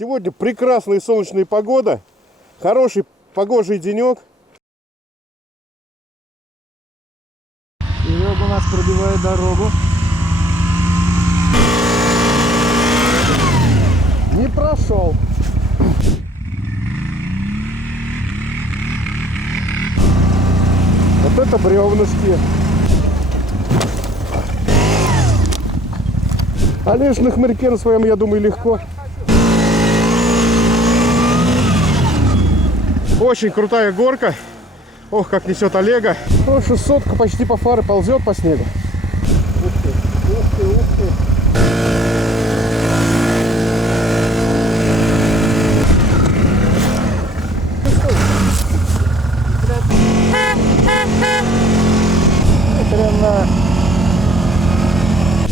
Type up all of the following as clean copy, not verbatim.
Сегодня прекрасная солнечная погода, хороший погожий денек. Серега у нас пробивает дорогу. Не прошел. Вот это бревнышки. А лишь на хмырьке на своем, я думаю, легко. Очень крутая горка. Ох, как несет Олега. Ну, 600-ка почти по фары ползет по снегу. Ух ты, ух ты, ух ты. Прям на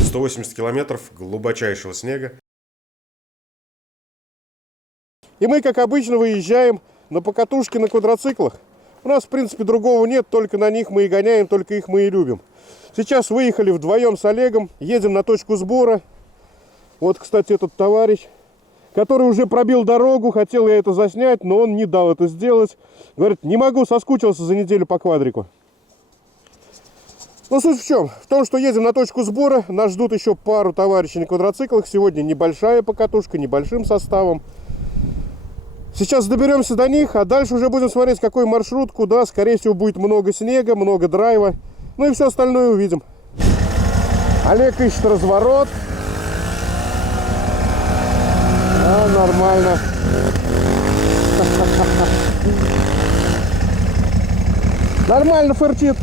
180 километров глубочайшего снега. И мы, как обычно, выезжаем на покатушке на квадроциклах. У нас, в принципе, другого нет, только на них мы и гоняем, только их мы и любим. Сейчас выехали вдвоем с Олегом, едем на точку сбора. Вот, кстати, этот товарищ, который уже пробил дорогу, хотел я это заснять, но он не дал это сделать. Говорит, не могу, соскучился за неделю по квадрику. Ну, суть в чем? В том, что едем на точку сбора, нас ждут еще пару товарищей на квадроциклах. Сегодня небольшая покатушка, небольшим составом. Сейчас доберемся до них, а дальше уже будем смотреть, какой маршрут, куда. Скорее всего, будет много снега, много драйва. Ну и все остальное увидим. Олег ищет разворот. А, нормально. Нормально фырчит.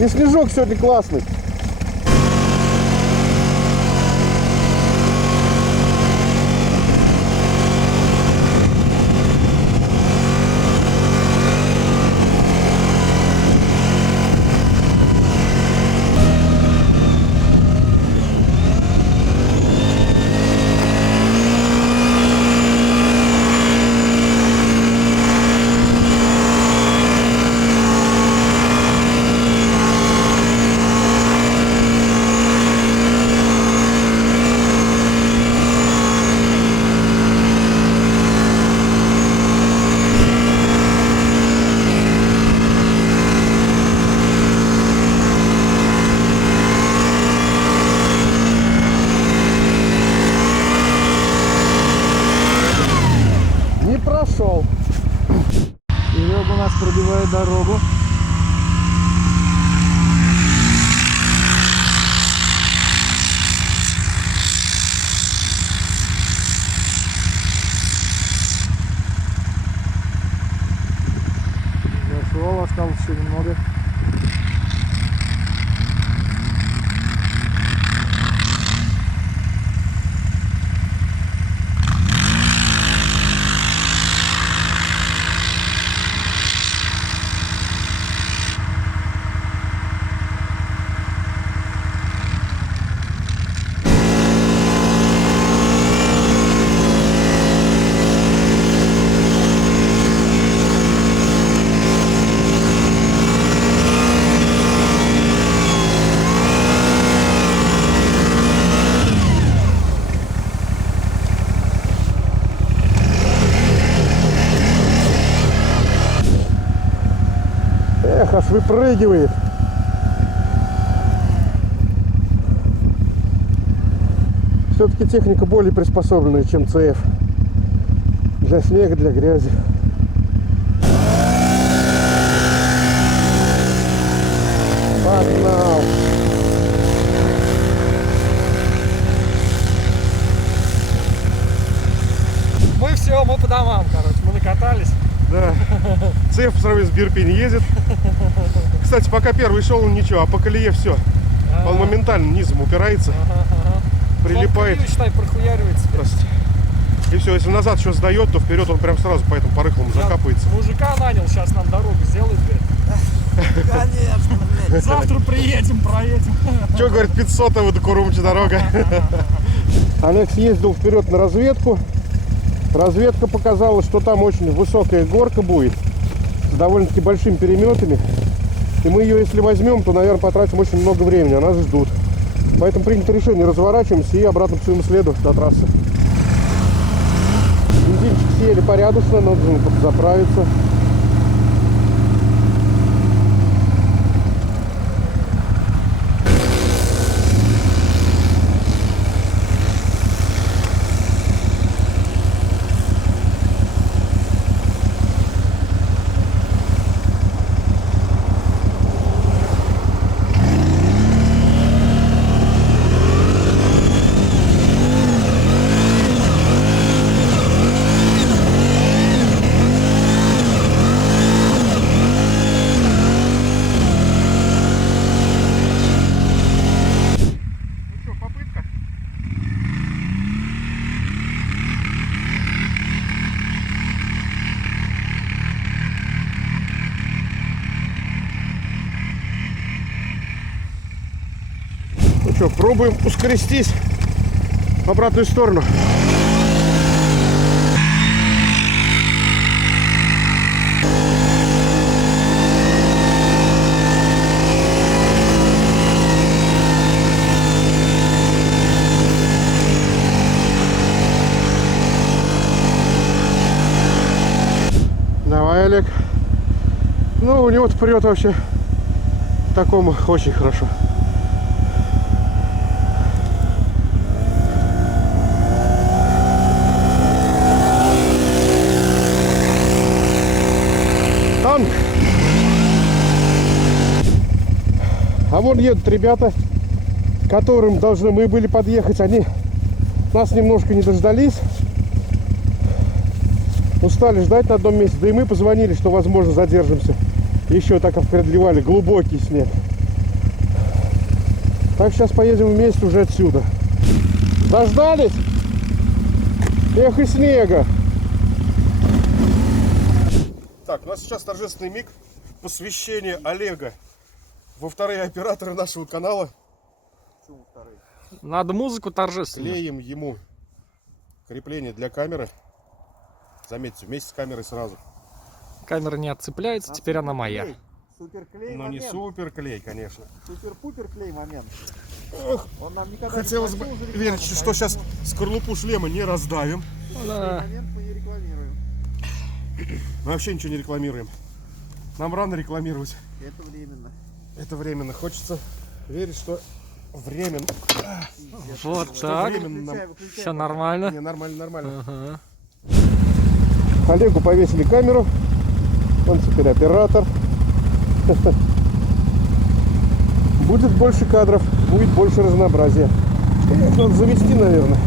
И снежок сегодня классный. Прошел. Серега у нас пробивает дорогу. Зашел, осталось еще немного. Эх, аж выпрыгивает. Все-таки техника более приспособленная, чем ЦФ. Для снега, для грязи. Погнал. Мы все, мы по домам, короче, мы накатались. Да. ЦФ по сравнению с Бирпи не ездит. Кстати, пока первый шел, он ничего, а по колее все. Он моментально низом упирается, прилипает. Он, считай, прохуяривается. Просто. И все, если назад что сдает, то вперед он прям сразу по этому порыхлому закапывается. Мужика нанял, сейчас нам дорогу сделает, говорит. Конечно, блядь. Завтра приедем, проедем. Че, говорит, 500 до Курумча дорога. Олег съездил вперед на разведку. Разведка показала, что там очень высокая горка будет с довольно-таки большими переметами. И мы ее, если возьмем, то, наверное, потратим очень много времени, а нас ждут. Поэтому принято решение, разворачиваемся и обратно по своему следу до трассы. непорядочно, нужно заправиться. Ну что, пробуем ускорестись в обратную сторону. Давай, Олег. Ну, у него-то прет вообще такому очень хорошо. Танк. А вон едут ребята, к которым должны мы были подъехать. Они нас немножко не дождались. Устали ждать на одном месте. Да и мы позвонили, что возможно задержимся. Еще так как преодолевали глубокий снег. Так сейчас поедем вместе уже отсюда. Дождались? Эх и снега. Так, у нас сейчас торжественный миг посвящения Олега во вторые операторы нашего канала. Надо музыку торжественную. Клеим ему крепление для камеры. Заметьте, вместе с камерой сразу. Камера не отцепляется, теперь она моя. Суперклей Но момент. не супер клей, конечно. Супер-пупер клей момент. Он нам никогда Хотелось не бы платил за рекламу, верить, что сейчас скорлупу шлема не раздавим. поэтому Да. момент мы не рекламируем. Мы вообще ничего не рекламируем. Нам рано рекламировать. Это временно. Это временно. Хочется верить, что временно. Вот Что так. временно нам. Выключай. Все нормально. Не, нормально, нормально. Ага. Олегу повесили камеру. Он теперь оператор. Будет больше кадров, будет больше разнообразия. Их надо завести, наверное.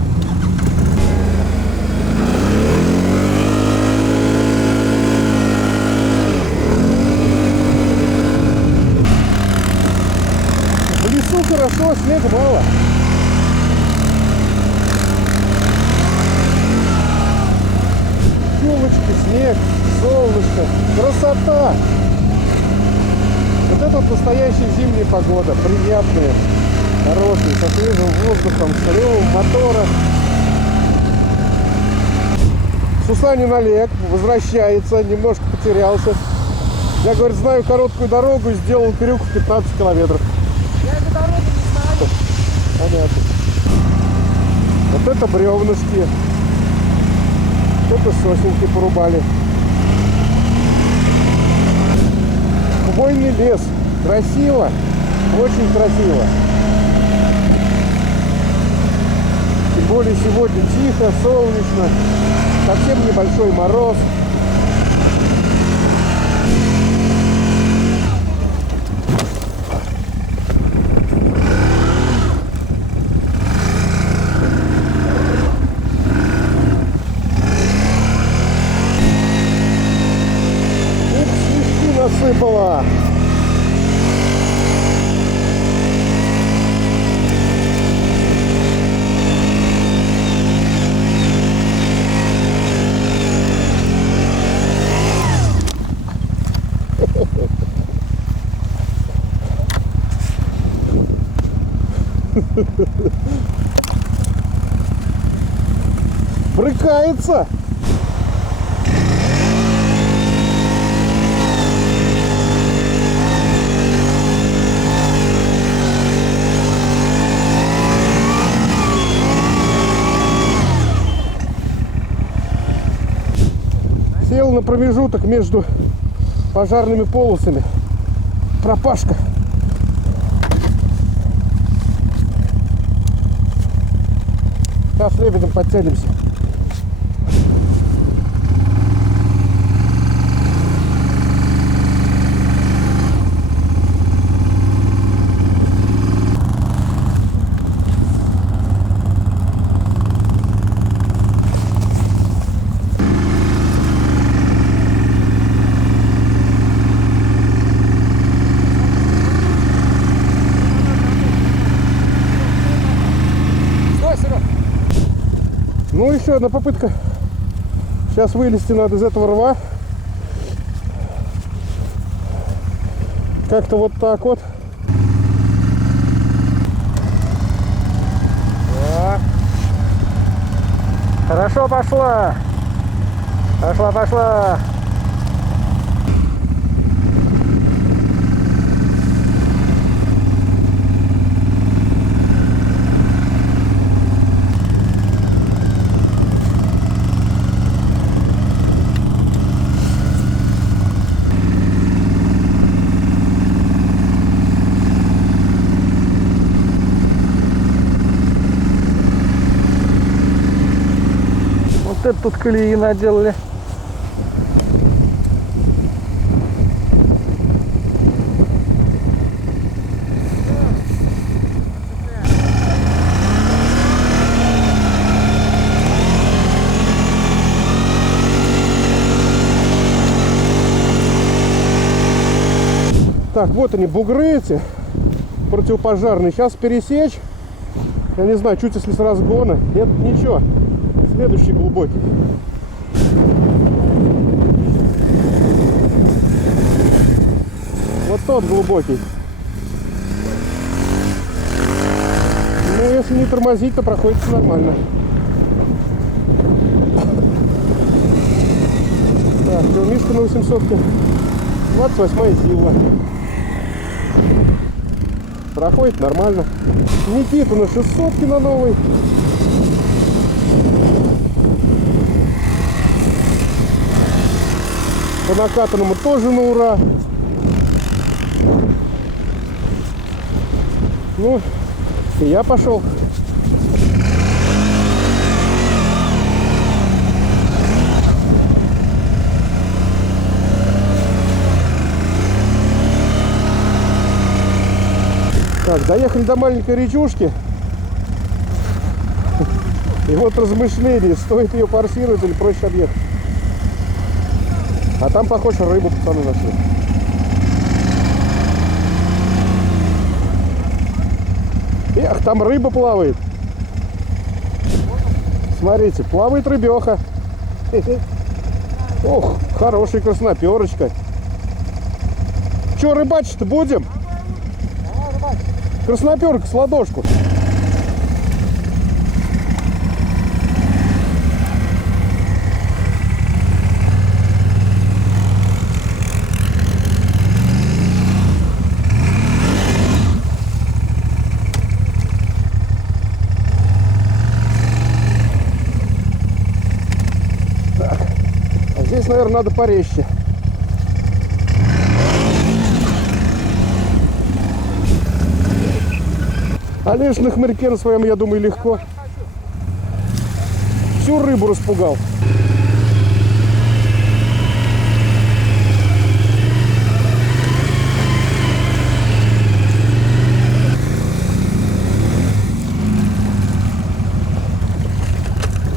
В лесу хорошо, снега мало. Елочки, снег, солнышко, красота! Вот это вот настоящая зимняя погода, приятная, хорошая, со свежим воздухом, с ревом мотора. Сусанин Олег возвращается, немножко потерялся. Я, говорит, знаю короткую дорогу и сделал крюк в 15 километров. Я эту дорогу не знаю. Понятно. Вот это бревнышки. Это сосенки порубали. Хвойный лес. Красиво. Очень красиво. Тем более сегодня тихо, солнечно. Совсем небольшой мороз. Насыпала. Брыкается. Сделан на промежуток между пожарными полосами. Пропашка. Сейчас с лебедем подтянемся. Ну еще одна попытка. Сейчас вылезти надо из этого рва. Как-то вот так вот. О. Хорошо пошла. Пошла. Вот это тут колеи наделали. Так, вот они, бугры эти противопожарные. Сейчас пересечь. Я не знаю, чуть если с разгона. Это ничего. Следующий глубокий. Вот тот глубокий. Ну, если не тормозить, то проходит все нормально. Так, Мишка на 800-ке. 28-я Зилла. Проходит нормально. Никита на 600-ке на новый. По накатанному тоже на ура. Ну, и я пошел. Так, доехали до маленькой речушки. И вот размышление, стоит ее форсировать или проще объехать. А там, похоже, рыбу пацаны нашли. Эх, там рыба плавает. Смотрите, плавает рыбеха. Ох, хорошая красноперочка. Че, рыбачить-то будем? Красноперка с ладошку. Так. А здесь, наверное, надо порезче. А лишь на хмырьке на своем, я думаю, легко. Всю рыбу распугал.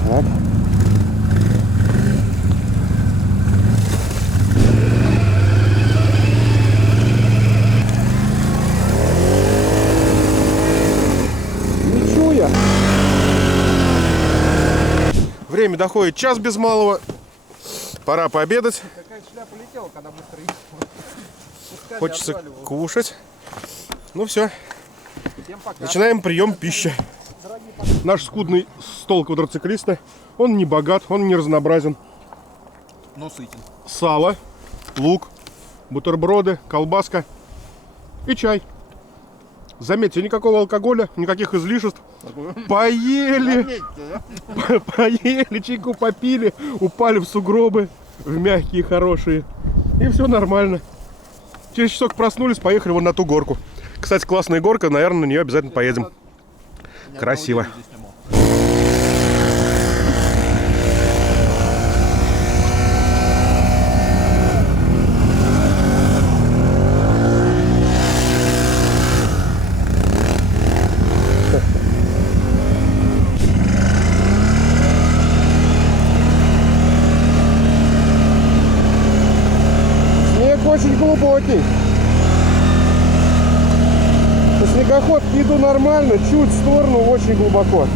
Так. Время доходит час без малого. Пора пообедать. Какая шляпа летела, когда быстро ехал. Хочется кушать. Ну все. Всем пока. Начинаем прием пищи. Наш скудный стол квадроциклиста. Он не богат, он не разнообразен. Но сытен. Сало, лук, бутерброды, колбаска и чай. Заметьте, никакого алкоголя, никаких излишеств. Поели, поели, чайку попили, упали в сугробы. в мягкие, хорошие. И все нормально. Через часок проснулись, поехали вон на ту горку. Кстати, классная горка, наверное, на нее обязательно поедем. Красиво. Очень глубокий. По снегоходке иду нормально, чуть в сторону, очень глубоко.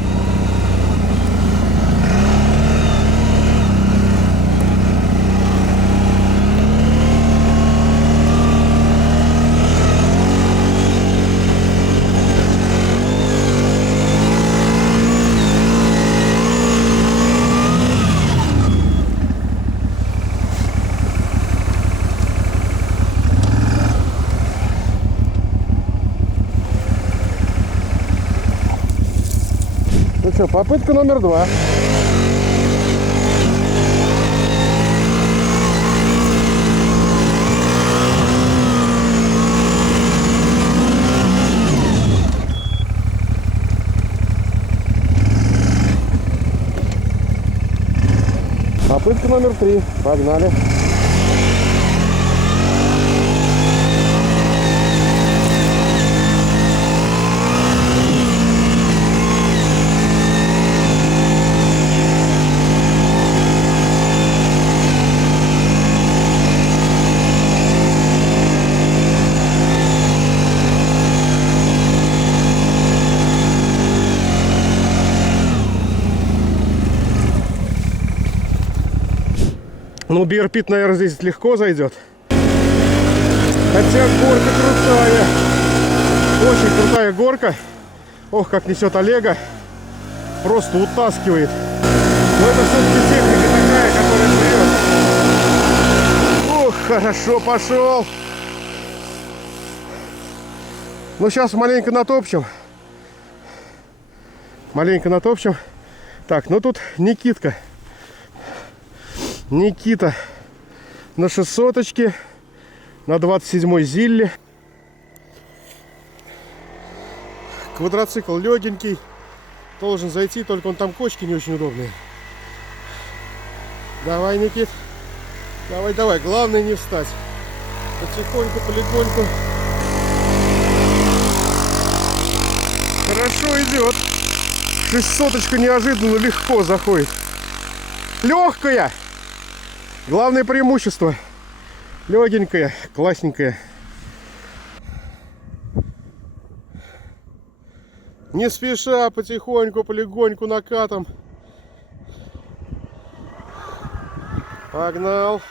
Ну что, попытка номер 2. Попытка номер 3. Погнали. Ну, Бирпит, наверное, здесь легко зайдет. Хотя горка крутая. Очень крутая горка. Ох, как несет Олега. Просто утаскивает. Но это все-таки техника такая, которая прет. Ох, хорошо пошел. Ну, сейчас маленько натопчем. Маленько натопчем. Так, ну тут Никитка. Никита на 600-очке, на 27-й Зилле. Квадроцикл легенький, должен зайти, только он там кочки не очень удобные. Давай, Никит, давай, давай, главное не встать. Потихоньку, полегоньку. Хорошо идет. 600-очка неожиданно легко заходит. Легкая. Главное преимущество. Легенькая, классненькая. Не спеша, потихоньку, полегоньку, накатом. Погнал.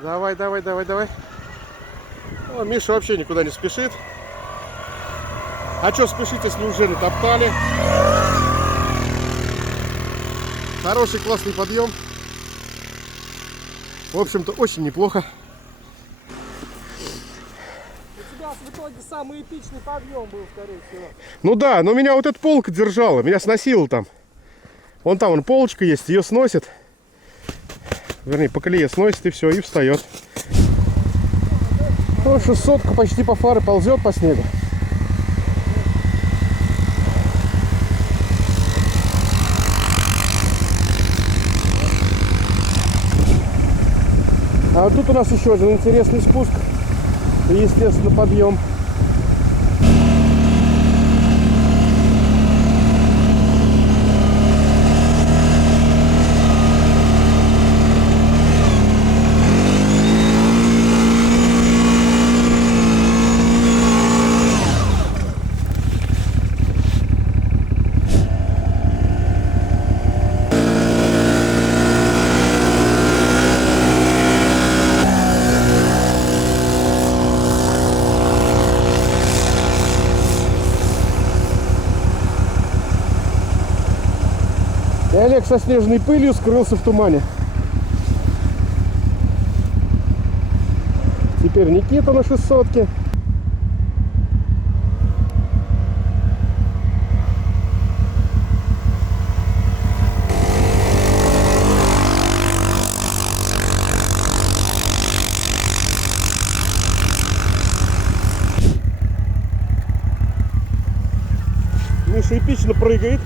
Давай, давай, давай, давай. О, Миша вообще никуда не спешит. А что спешить, если уже натоптали? Хороший, классный подъем. В общем-то, очень неплохо. У тебя в итоге самый эпичный подъем был, скорее всего. Ну да, но меня вот эта полка держала, меня сносило там. Вон там полочка есть, ее сносит. Вернее, по колее сносит и все, и встает. Ну, 600-ка почти по фары ползет по снегу. А вот тут у нас еще один интересный спуск и, естественно, подъем. И Олег со снежной пылью скрылся в тумане. Теперь Никита на 600-ке. эпично прыгает.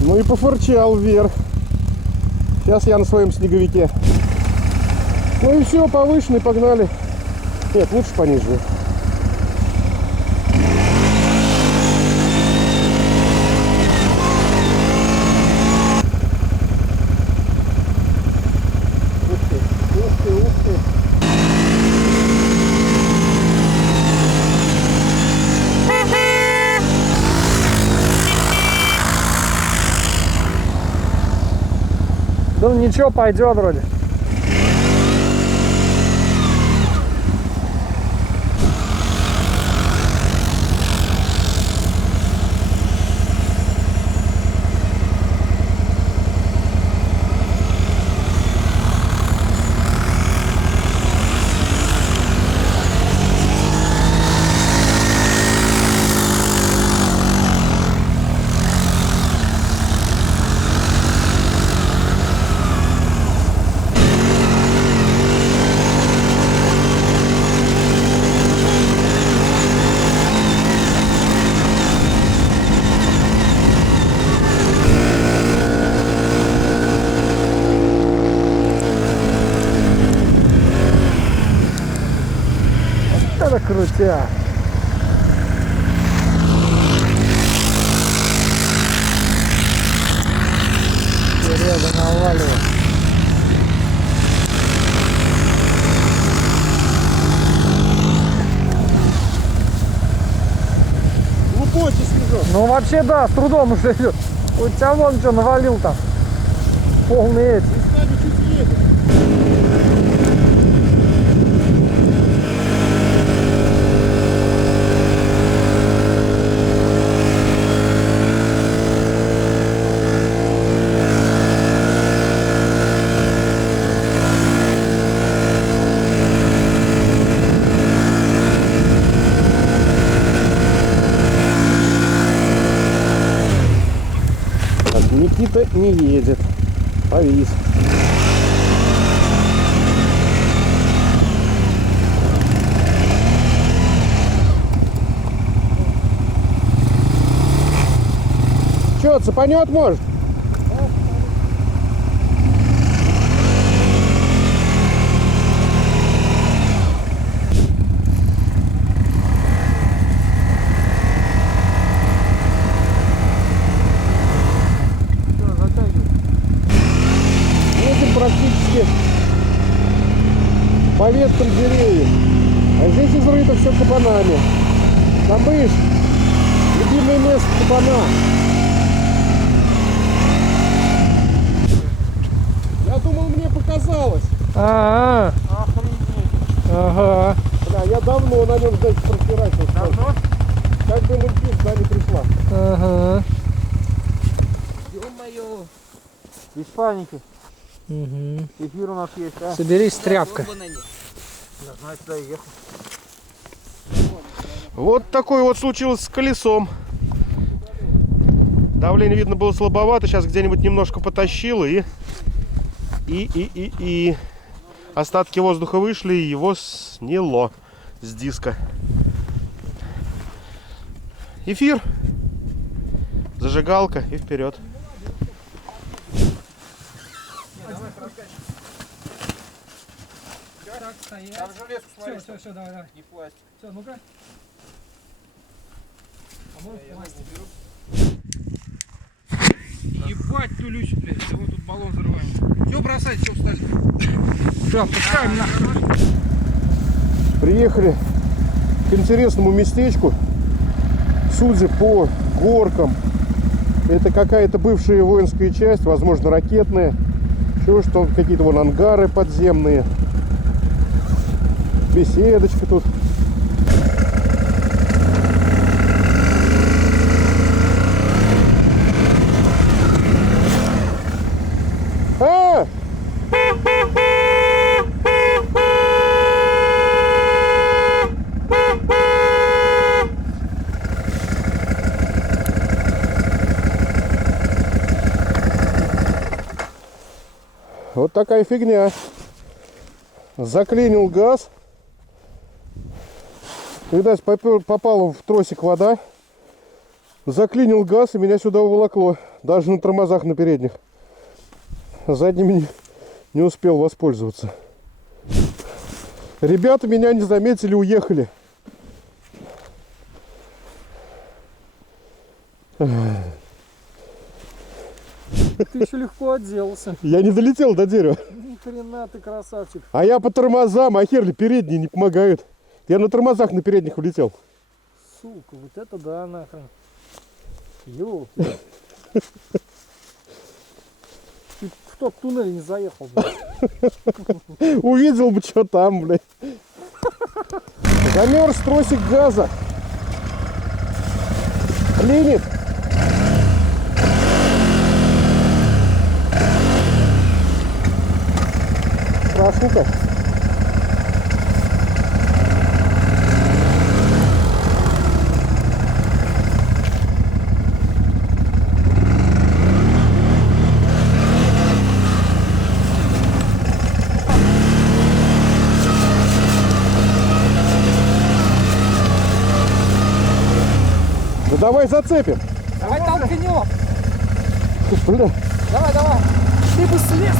Ну и пофырчал вверх. Сейчас я на своем снеговике. Ну и все, повышенный, погнали. Нет, лучше пониже. Ух ты, ух ты, ух ты. Да ничего, пойдет вроде. Это крутя. Рядом наваливает. Глубокий снежок. Ну вообще да, с трудом уже идет. У тебя вон что навалил там. Полный эти. И с нами чуть едет. Так, Никита не едет. Повис. Че, цепанет может? Едем практически по веткам деревьев. А здесь изрыто все кабанами. Камыш. Любимое место кабана. Я думал, мне показалось. Ага. Ага. Бля, я давно на нем, знаете, прохерачился. Давно? Как бы мультфильм туда не пришла. Ага. Ё-моё. Без паники. Угу. Эфир у нас есть, а? Соберись с тряпкой. Значит, сюда ехал. Вот такой вот случилось с колесом. Давление, видно, было слабовато. Сейчас где-нибудь немножко потащило и остатки воздуха вышли, и его сняло с диска. Эфир, зажигалка и вперед. Так, стоять. Там железку смотри. Все, давай, давай. Не пластик. Все, ну-ка. Ебать, тулючит, блядь, да вот тут баллон взрываем. Все бросать, все встать. Все, пускаем нахуй. Приехали к интересному местечку. Судя по горкам, это какая-то бывшая воинская часть, возможно, ракетная. Чего что, какие-то вон ангары подземные. Беседочка тут. А! Вот такая фигня. Заклинил газ. Видать, попала в тросик вода. Заклинил газ и меня сюда уволокло. Даже на тормозах на передних. Задними не успел воспользоваться. Ребята меня не заметили, уехали. Ты еще легко отделался. Я не долетел до дерева. Ни хрена ты красавчик. А я по тормозам, а херли передние не помогают. Я на тормозах на передних улетел. Сука, вот это да нахрен. Ёлки. Ты в тот туннель не заехал, блядь. Увидел бы, что там, блядь. Замерз тросик газа. Клинит. Страшненько. Да давай зацепим. Давай толкнем. Бля. Давай, давай. Ты бы слез.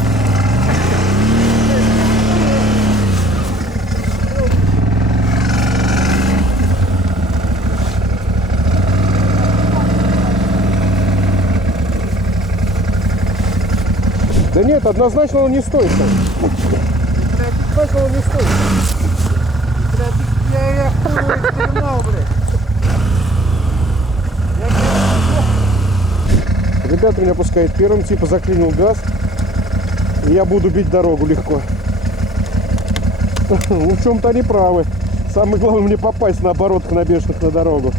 Да нет, однозначно он не стоит. Однозначно он не стоит. Я хуй поймал, блядь. Ребята меня пускают первым, типа заклинил газ. И я буду бить дорогу легко. Ну, в чем-то они правы. Самое главное мне попасть на оборотках на бешеных на дорогу.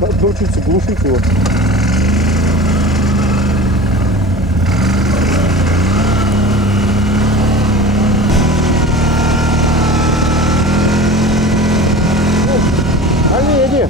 Надо научиться глушить его. Олени!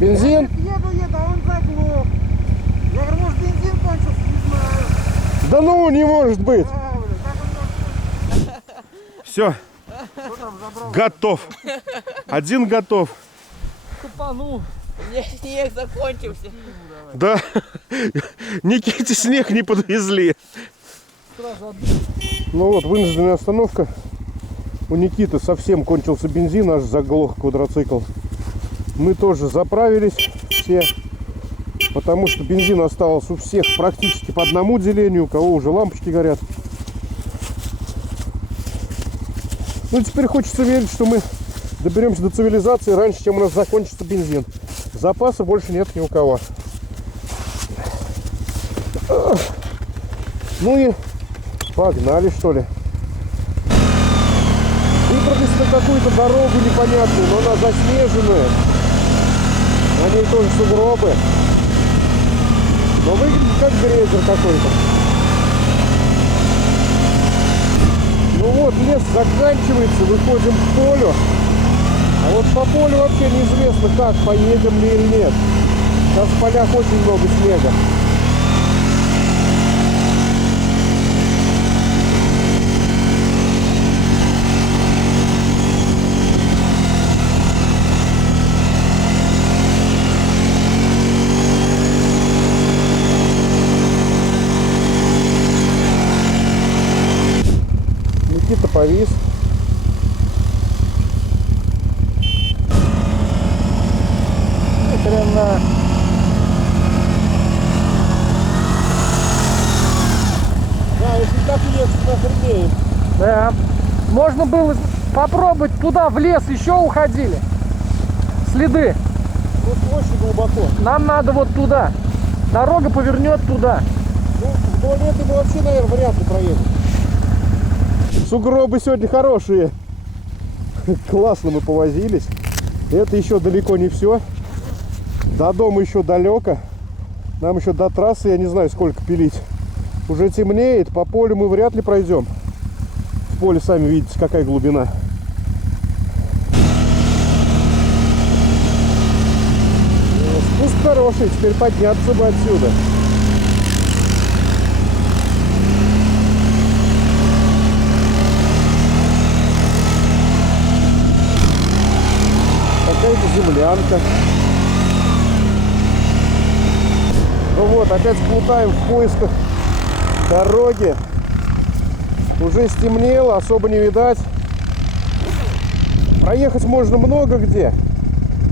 Бензин? Еду, а он заглох. Я говорю, может бензин кончился, не знаю. Да ну, не может быть. Все. Готов. Один готов. Купанул. Мне снег закончился. Да. Никите снег не подвезли. Сразу Ну вот, вынужденная остановка. У Никиты совсем кончился бензин, аж заглох квадроцикл. Мы тоже заправились все, потому что бензин остался у всех практически по одному делению, у кого уже лампочки горят. Ну теперь хочется верить, что мы доберемся до цивилизации раньше, чем у нас закончится бензин. Запаса больше нет ни у кого. Ну и погнали, что ли. Выбрались на какую-то дорогу непонятную, но она заснеженная. На ней тоже сугробы. Но выглядит как грейдер какой-то. Ну вот, лес заканчивается, выходим к полю. А вот по полю вообще неизвестно, как, поедем ли или нет. Сейчас в полях очень много снега. повис. Хрена. Да, если так ехать, нахренеем. Да. Можно было попробовать туда, в лес еще уходили. Следы. Тут очень глубоко. Нам надо вот туда. Дорога повернет туда. Ну, в туалет мы вообще, наверное, вряд ли проедем. Сугробы сегодня хорошие. Классно мы повозились. Это еще далеко не все. До дома еще далеко. Нам еще до трассы, я не знаю, сколько пилить. Уже темнеет, по полю мы вряд ли пройдем. В поле, сами видите, какая глубина. Спуск хороший, теперь подняться бы отсюда. Какая-то землянка. Ну вот, опять плутаем в поисках дороги. Уже стемнело, особо не видать. Проехать можно много где,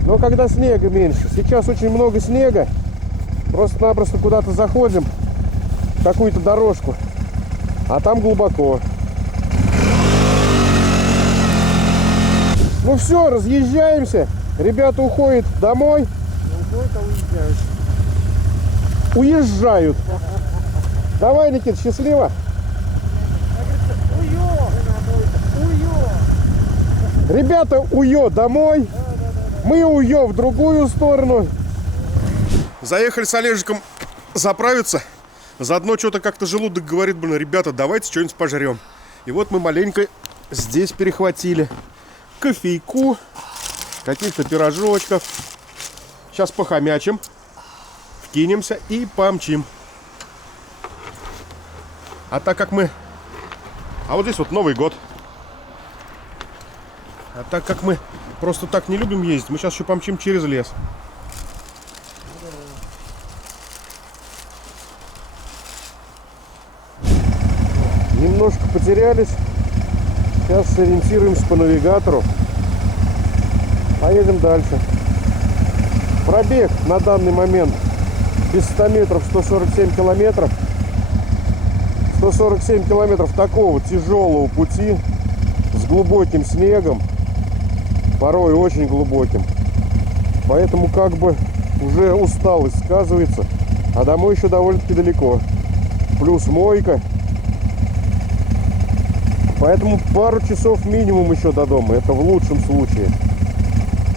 но когда снега меньше. Сейчас очень много снега. Просто-напросто куда-то заходим, в какую-то дорожку, а там глубоко. Ну все, разъезжаемся. Ребята уходят домой. Уезжают. Давай, Никит, счастливо. Ребята уё домой. Мы уё в другую сторону. Заехали с Олежиком заправиться. Заодно что-то как-то желудок говорит, блин, ребята, давайте что-нибудь пожрем. И вот мы маленько здесь перехватили кофейку, каких-то пирожочков. Сейчас похомячим, вкинемся и помчим. А так как мы... А вот здесь вот Новый год. А так как мы просто так не любим ездить, мы сейчас еще помчим через лес. Немножко потерялись. Сейчас сориентируемся по навигатору. Поедем дальше. Пробег на данный момент без 100 метров 147 километров. 147 километров такого тяжелого пути с глубоким снегом, порой очень глубоким. Поэтому как бы уже усталость сказывается, а домой еще довольно-таки далеко. Плюс мойка. Поэтому пару часов минимум еще до дома. Это в лучшем случае.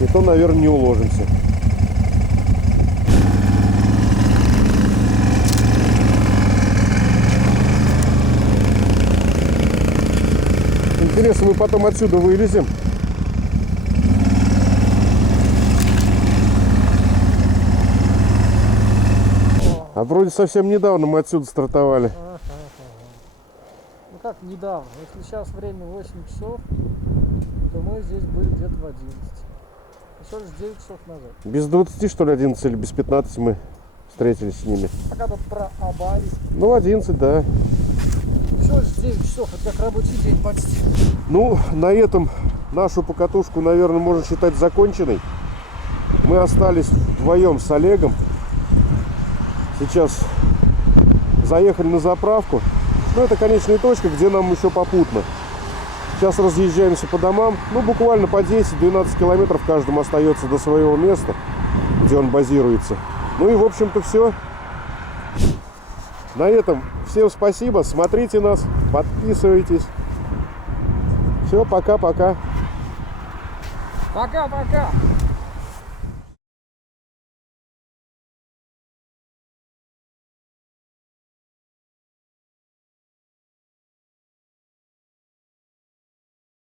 И то, наверное, не уложимся. Интересно, мы потом отсюда вылезем. А вроде совсем недавно мы отсюда стартовали. Ну как недавно? Если сейчас время 8 часов, то мы здесь были где-то в 11. Еще лишь 9 часов назад. Без 20, что ли, 11 или без 15 мы встретились с ними. Пока тут про Абали. Ну, 11, да. Еще лишь 9 часов, это как рабочий день почти. Ну, на этом нашу покатушку, наверное, можно считать законченной. Мы остались вдвоем с Олегом. Сейчас заехали на заправку. Ну, это конечная точка, где нам еще попутно. Сейчас разъезжаемся по домам. Ну, буквально по 10-12 километров каждому остается до своего места, где он базируется. Ну и, в общем-то, все. На этом всем спасибо. Смотрите нас, подписывайтесь. Все, пока-пока. Пока-пока.